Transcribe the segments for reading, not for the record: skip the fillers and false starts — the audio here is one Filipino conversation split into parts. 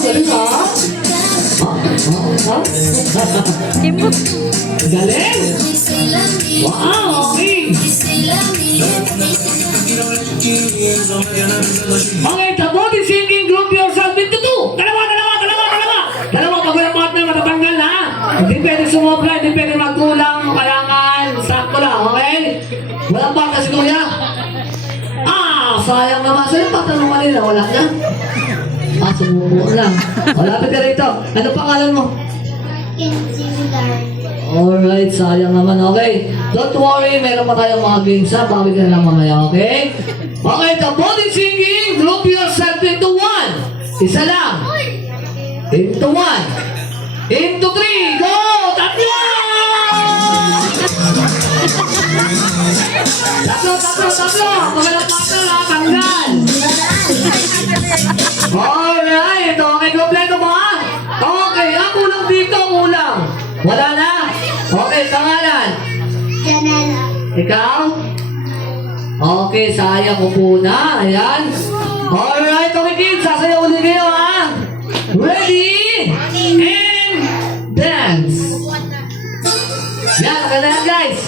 Galing ha? Timot. Galing! Wow, okay! Okay, taputin singing group yourself into two! Dalawa! Dalawa, pag walang partner, matatanggal ha! Hindi pwede sumobra, hindi pwede magkulang, kailangan, sakto lang, okay? Walang partner si Kuya. Sayang naman. Sa'yo patanong kanila, wala na? Sumuko lang. Lapit ka rito. Ano pangalan mo? Alright, sayang naman. Okay. Don't worry, meron pa tayong mga games ha. Bawi ka na lang mamaya, okay? Okay, the body singing, group yourself into one. Isa lang. Into one. Into three. Go! Tatlo! Tatlo! Magalang partner ha, tanggal. Alright, okay, kompleto ba? Okay, kulang dito, kulang. Wala na? Okay, pangalan? Janela. Ikaw? Okay, sayang ko po na. Ayan. Alright, okay kids, sasayaw ulit kayo ha. Ready? And dance. Yan, maganda yan guys.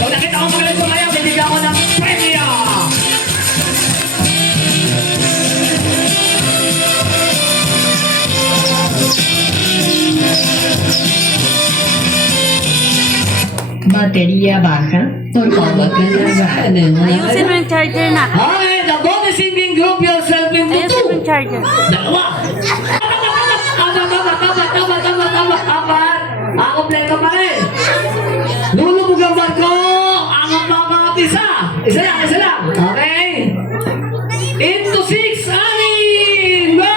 Pag nakita ko magaling sumayaw, bibigyan ko ng premyo! Batería baja. Por favor, que la bajen. Ayusin mo yung charger na. Okay, the bonus singing group yourself into Ayusin mo two! yung charger. Dalawa! Apat! Kompleto pa rin! Lulubog ang barko! Ang mga isa! Isa lang! Okay? Into six! Anim! Go!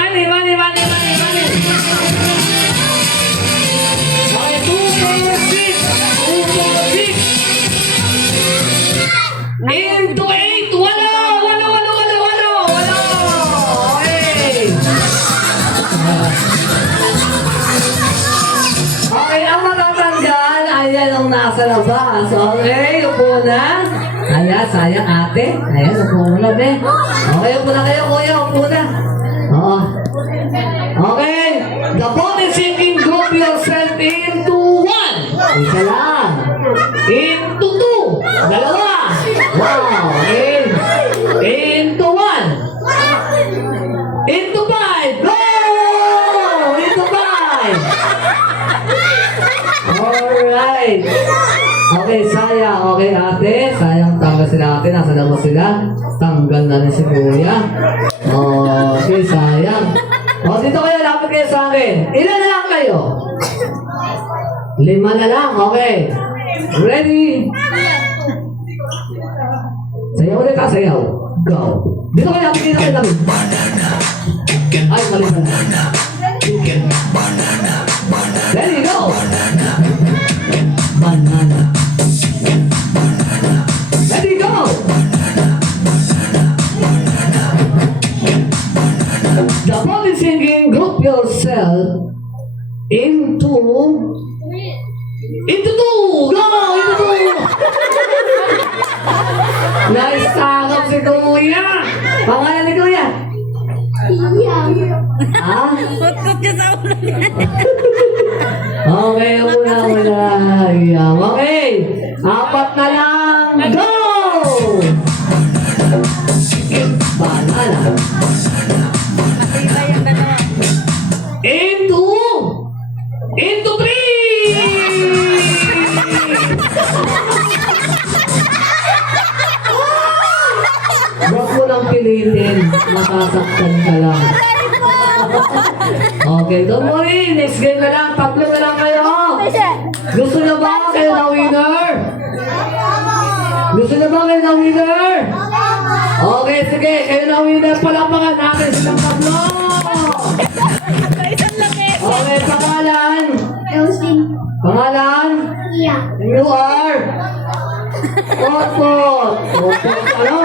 Anim! Okay, 2, 4, 6! Into 8! Wala! Okay, ang matatanggal, ayan ang nasa labas. Okay, upo na. Ayan, sayang ate. Ayan, upo na, be. Okay, upo na kayo, kuya. Upo na. Oo. Okay, the body singing group yourself into one. Isa lang. Into two. Dalawa. Wow. Into one. Into five. Go! Into five. Alright. Okay, sayang. Okay, ate. Sayang tanggal sila ate. Nasa labas sila. Tanggal na rin si kuya. Okay, sayang. Dito kayo. Lapit kayo sa akin. Ilan na lang kayo? 5 na lang. Okay. Ready? Sayaw ulit ka. Sayaw. Go. Dito kayo. Lapit kayo namin. Ay, mali na. Ready, go! Banana. Ready, go! The body singing, group yourself into two. Go! Into two! Nice takap si Kuya! Pangalan ni Kuya? Kutkut ka sa ulo niya. Okay, una. Okay, 4 na lang. Go! Banana. Matibay ang dalawa. Into 3! Huwag mo lang pilitin. Masasaktan ka lang. Okay, don't worry. Next game na lang. 3 na lang kayo. Gusto na ba kayo na winner? Okay, sige. Kayo na winner. Palapakan natin silang 3. Sa isang lamesa. Okay, pangalan. Elsin. Pangalan? You are? Potpot. Potpot, ano?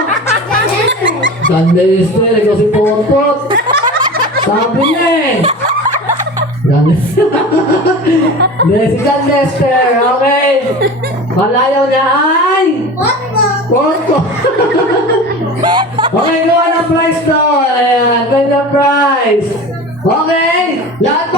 John Lester, ikaw si Potpot. Sabi niya eh. John Lester. Si John Lester, okay. Malayaw niya ay? Potpot. Okay, gawa ng prize to. Ayan, gawa ng prize. Okay, lahat